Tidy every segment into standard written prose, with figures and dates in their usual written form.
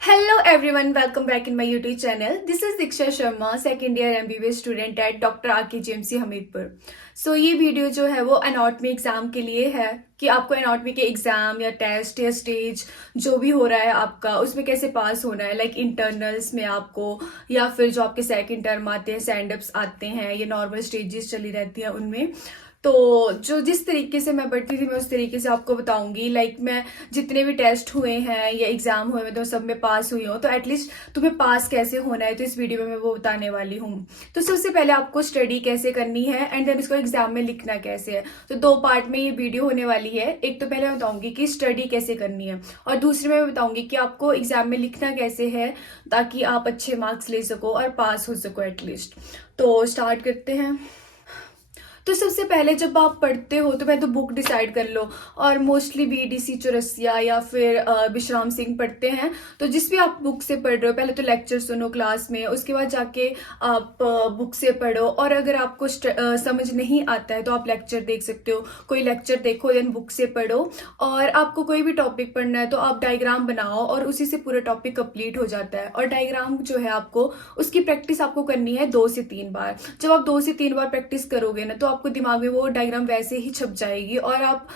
Hello everyone, welcome back in my YouTube channel. This is Diksha Sharma, second year MBBS student at Dr. RKGMC Hamirpur. So ये video जो है वो anatomy exam के लिए है कि आपको एनाटॉमी के एग्जाम या टेस्ट या स्टेज जो भी हो रहा है आपका उसमें कैसे पास होना है, लाइक इंटरनल्स में आपको या फिर जो आपके सेकंड टर्म आते हैं, स्टैंड-अप्स आते हैं, ये नॉर्मल स्टेजेस चली रहती हैं उनमें. तो जो जिस तरीके से मैं पढ़ती थी मैं उस तरीके से आपको बताऊंगी. लाइक मैं जितने भी टेस्ट हुए हैं या एग्जाम हुए हैं तो सब में पास हुई हूँ, तो एटलीस्ट तुम्हें पास कैसे होना है तो इस वीडियो में मैं वो बताने वाली हूँ. तो सबसे पहले आपको स्टडी कैसे करनी है एंड देन इसको एग्जाम में लिखना कैसे है. तो दो पार्ट में ये वीडियो होने वाली है. एक तो पहले मैं बताऊंगी कि स्टडी कैसे करनी है और दूसरे में मैं बताऊंगी कि आपको एग्जाम में लिखना कैसे है ताकि आप अच्छे मार्क्स ले सको और पास हो सको एटलीस्ट. तो स्टार्ट करते हैं. तो सबसे पहले जब आप पढ़ते हो तो पहले तो बुक डिसाइड कर लो, और मोस्टली बीडीसी चौरसिया या फिर विश्राम सिंह पढ़ते हैं. तो जिस भी आप बुक से पढ़ रहे हो पहले तो लेक्चर सुनो क्लास में, उसके बाद जाके आप बुक से पढ़ो. और अगर आपको समझ नहीं आता है तो आप लेक्चर देख सकते हो, कोई लेक्चर देखो देन बुक से पढ़ो. और आपको कोई भी टॉपिक पढ़ना है तो आप डायग्राम बनाओ और उसी से पूरा टॉपिक कंप्लीट हो जाता है. और डायग्राम जो है आपको उसकी प्रैक्टिस आपको करनी है 2 से 3 बार. जब आप 2 से 3 बार प्रैक्टिस करोगे ना तो आपको दिमाग में वो डायग्राम वैसे ही छप जाएगी और आप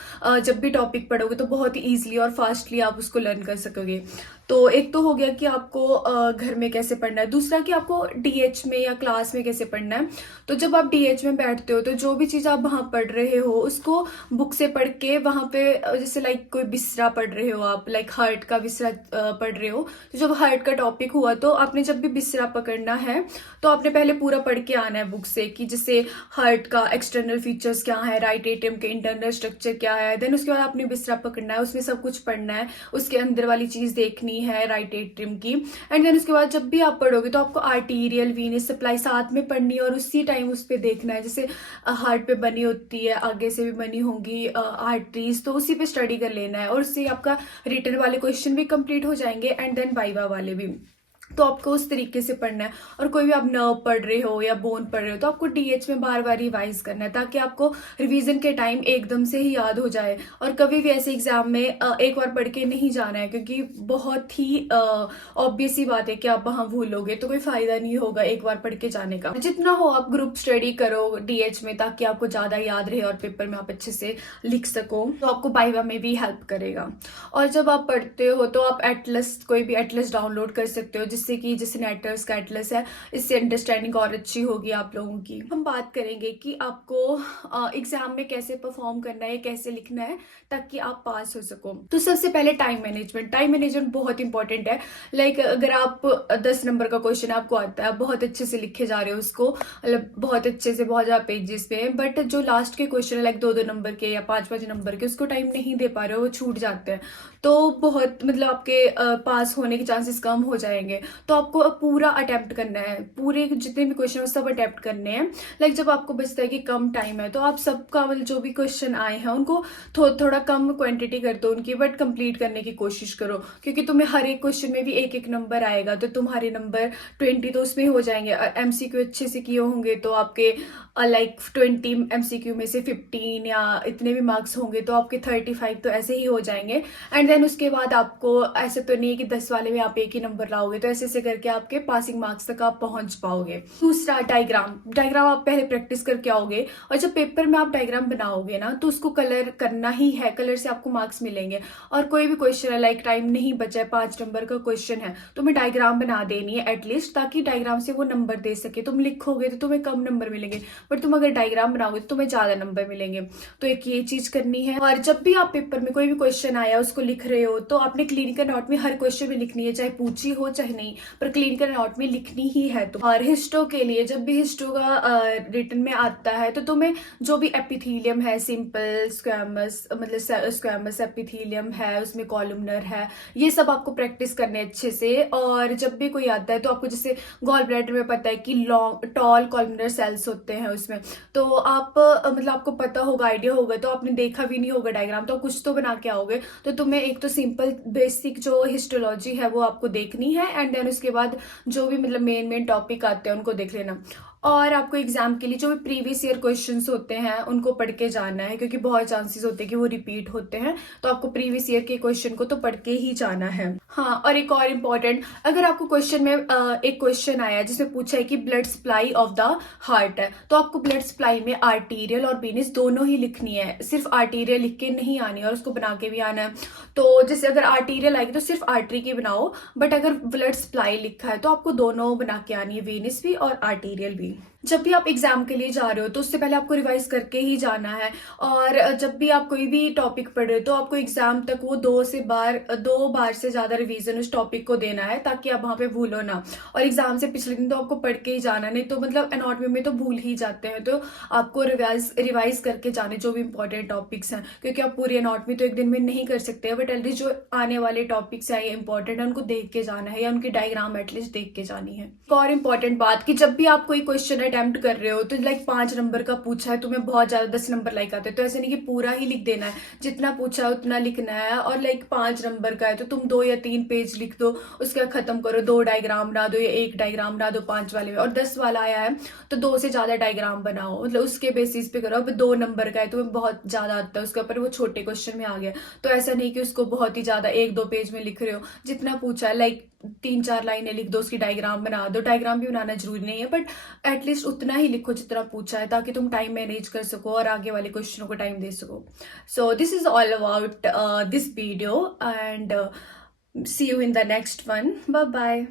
जब भी टॉपिक पढ़ोगे तो बहुत ही इजीली और फास्टली आप उसको लर्न कर सकोगे. तो एक तो हो गया कि आपको घर में कैसे पढ़ना है. दूसरा कि आपको डीएच में या क्लास में कैसे पढ़ना है. तो जब आप डीएच में बैठते हो तो जो भी चीज़ आप वहाँ पढ़ रहे हो उसको बुक से पढ़ के वहाँ पे जैसे लाइक कोई बिसरा पढ़ रहे हो आप, लाइक हार्ट का बिसरा पढ़ रहे हो. तो जब हार्ट का टॉपिक हुआ तो आपने जब भी बिसरा पकड़ना है तो आपने पहले पूरा पढ़ के आना है बुक से कि जैसे हार्ट का एक्सटर्नल फीचर्स क्या है, राइट एट्रियम के इंटरनल स्ट्रक्चर क्या है. देन उसके बाद आपने बिसरा पकड़ना है, उसमें सब कुछ पढ़ना है, उसके अंदर वाली चीज़ देखनी है राइट एट्रियम की. एंड देन उसके बाद जब भी आप पढ़ोगे तो आपको आर्टीरियल वीनस सप्लाई साथ में पढ़नी है और उसी टाइम उस पर देखना है. जैसे हार्ट पे बनी होती है, आगे से भी बनी होंगी आर्टरीज, तो उसी पे स्टडी कर लेना है और उससे आपका रिटन वाले क्वेश्चन भी कंप्लीट हो जाएंगे एंड देन वाइवा वाले भी. तो आपको उस तरीके से पढ़ना है. और कोई भी आप नर्व पढ़ रहे हो या बोन पढ़ रहे हो तो आपको डीएच में बार बार रिवाइज करना है ताकि आपको रिवीजन के टाइम एकदम से ही याद हो जाए. और कभी भी ऐसे एग्जाम में एक बार पढ़ के नहीं जाना है क्योंकि बहुत ही ऑब्वियस ही बात है कि आप वहां भूलोगे तो कोई फायदा नहीं होगा एक बार पढ़ के जाने का. जितना हो आप ग्रुप स्टडी करो डीएच में ताकि आपको ज्यादा याद रहे और पेपर में आप अच्छे से लिख सको. तो आपको वाइवा में भी हेल्प करेगा. और जब आप पढ़ते हो तो आप एटलस, कोई भी एटलस डाउनलोड कर सकते हो जिससे कि जैसे नेटर्स का एटलस है, इससे अंडरस्टैंडिंग और अच्छी होगी आप लोगों की. हम बात करेंगे कि आपको एग्जाम में कैसे परफॉर्म करना है, कैसे लिखना है ताकि आप पास हो सको. तो सबसे पहले टाइम मैनेजमेंट बहुत इंपॉर्टेंट है. लाइक अगर आप 10 नंबर का क्वेश्चन आपको आता है, बहुत अच्छे से लिखे जा रहे हो उसको, मतलब बहुत अच्छे से बहुत ज्यादा पेजेस पे, बट जो लास्ट के क्वेश्चन है लाइक 2-2 नंबर के या 5-5 नंबर के, उसको टाइम नहीं दे पा रहे हो, वो छूट जाते हैं, तो बहुत मतलब आपके पास होने के चांसेस कम हो जाएंगे. तो आपको पूरा अटेम्प्ट करना है, पूरे जितने भी क्वेश्चन है सब अटेम्प्ट करने हैं. लाइक जब आपको बचता है कि कम टाइम है तो आप सबका मतलब जो भी क्वेश्चन आए हैं उनको थोड़ा कम क्वांटिटी कर दो उनकी, बट कंप्लीट करने की कोशिश करो क्योंकि तुम्हें हर एक क्वेश्चन में भी एक एक नंबर आएगा तो तुम्हारे नंबर 20 तो उसमें हो जाएंगे. एमसीक्यू अच्छे से किए होंगे तो आपके लाइक 20 एमसीक्यू में से 15 या इतने भी मार्क्स होंगे तो आपके 35 तो ऐसे ही हो जाएंगे. एंड देन उसके बाद आपको ऐसे तो नहीं है कि 10 वाले में आप एक ही नंबर लाओगे, तो ऐसे करके आपके पासिंग मार्क्स तक आप पहुंच पाओगे. दूसरा डायग्राम आप पहले प्रैक्टिस करके आओगे और जब पेपर में आप डायग्राम बनाओगे ना तो उसको कलर करना ही है, कलर से आपको मार्क्स मिलेंगे. और कोई भी क्वेश्चन है, लाइक टाइम नहीं बचा है, 5 नंबर का क्वेश्चन है तो मैं डायग्राम बना देनी है एटलीस्ट, ताकि डायग्राम से वो नंबर दे सके. तुम लिखोगे तो तुम्हें कम नंबर मिलेंगे बट तुम अगर डायग्राम बनाओगे तो तुम्हें ज्यादा नंबर मिलेंगे. तो एक ये चीज करनी है. और जब भी आप पेपर में कोई भी क्वेश्चन आया उसको लिख रहे हो तो आपने क्लिनिकल नोट में हर क्वेश्चन में लिखनी है, चाहे पूछी हो चाहे नहीं, पर क्लिनिकल नोट में लिखनी ही है. तो और हिस्टो के लिए जब भी हिस्टो का रिटन में आता है तो तुम्हें जो भी एपिथीलियम है, सिंपल स्क्वैमस मतलब स्क्वैमस एपिथीलियम है, उसमें कॉलमनर है, ये सब आपको प्रैक्टिस करने अच्छे से. और जब भी कोई आता है तो आपको जैसे गॉल ब्लैडर में पता है कि लॉन्ग टॉल कॉलमनर सेल्स होते हैं उसमें, तो आप मतलब आपको पता होगा, आइडिया होगा, तो आपने देखा भी नहीं होगा डायग्राम तो कुछ तो बना के आओगे. तो तुम्हें एक तो सिंपल बेसिक जो हिस्टोलॉजी है वो आपको देखनी है एंड देन उसके बाद जो भी मतलब मेन टॉपिक आते हैं उनको देख लेना. और आपको एग्जाम के लिए जो भी प्रीवियस ईयर क्वेश्चंस होते हैं उनको पढ़ के जाना है, क्योंकि बहुत चांसेस होते हैं कि वो रिपीट होते हैं, तो आपको प्रीवियस ईयर के क्वेश्चन को तो पढ़ के ही जाना है। हाँ, और एक और इम्पॉर्टेंट, अगर आपको क्वेश्चन में एक क्वेश्चन आया जिसमें पूछा है कि blood supply of the heart है, तो आपको ब्लड सप्लाई में आर्टीरियल और वेनस दोनों ही लिखनी है, सिर्फ आर्टीरियल लिख के नहीं आनी है और उसको बना के भी आना है। तो जैसे अगर आर्टीरियल आएगी तो सिर्फ आर्टरी की बनाओ, बट अगर ब्लड सप्लाई लिखा है तो आपको दोनों बना के आनी है, वेनस भी और आर्टीरियल भी। जब भी आप एग्जाम के लिए जा रहे हो तो उससे पहले आपको रिवाइज करके ही जाना है, और जब भी आप कोई भी टॉपिक पढ़ रहे हो तो आपको एग्जाम तक वो दो बार से ज्यादा रिवीजन उस टॉपिक को देना है, ताकि आप वहां पे भूलो ना। और एग्जाम से पिछले दिन तो आपको पढ़ के ही जाना, नहीं तो मतलब एनाटॉमी में तो भूल ही जाते हैं, तो आपको रिवाइज करके जाने जो भी इंपॉर्टेंट टॉपिक्स हैं, क्योंकि आप पूरी एनाटॉमी तो एक दिन में नहीं कर सकते, बट एटलीस्ट जो आने वाले टॉपिक्स हैं ये इंपॉर्टेंट है, उनको देख के जाना है, या उनकी डायग्राम एटलीस्ट देख के जानी है। एक और इम्पॉर्टेंट बात कि जब भी आप कोई क्वेश्चन अटेम्प्ट कर रहे हो तो लाइक 5 नंबर का पूछा है, तुम्हें बहुत ज्यादा 10 नंबर लाइक आते हैं, तो ऐसे नहीं कि पूरा ही लिख देना है, जितना पूछा है उतना लिखना है। और लाइक 5 नंबर का है तो तुम 2 या 3 पेज लिख दो, उसका खत्म करो, 2 डायग्राम बना दो या 1 डायग्राम बना दो 5 वाले में। और 10 वाला आया है तो 2 से ज्यादा डायग्राम बनाओ, मतलब उसके बेसिस पे करो। अब 2 नंबर का है तो बहुत ज्यादा आता है उसके ऊपर, वो छोटे क्वेश्चन में आ गया, तो ऐसा नहीं कि उसको बहुत ही ज्यादा 1-2 पेज में लिख रहे हो, जितना पूछा है लाइक 3-4 लाइनें लिख दो, उसकी डायग्राम बना दो। डायग्राम भी बनाना जरूरी नहीं है, बट एटलीस्ट उतना ही लिखो जितना पूछा है, ताकि तुम टाइम मैनेज कर सको और आगे वाले क्वेश्चनों को टाइम दे सको। So this is all about this video, and see you in the next one. Bye bye.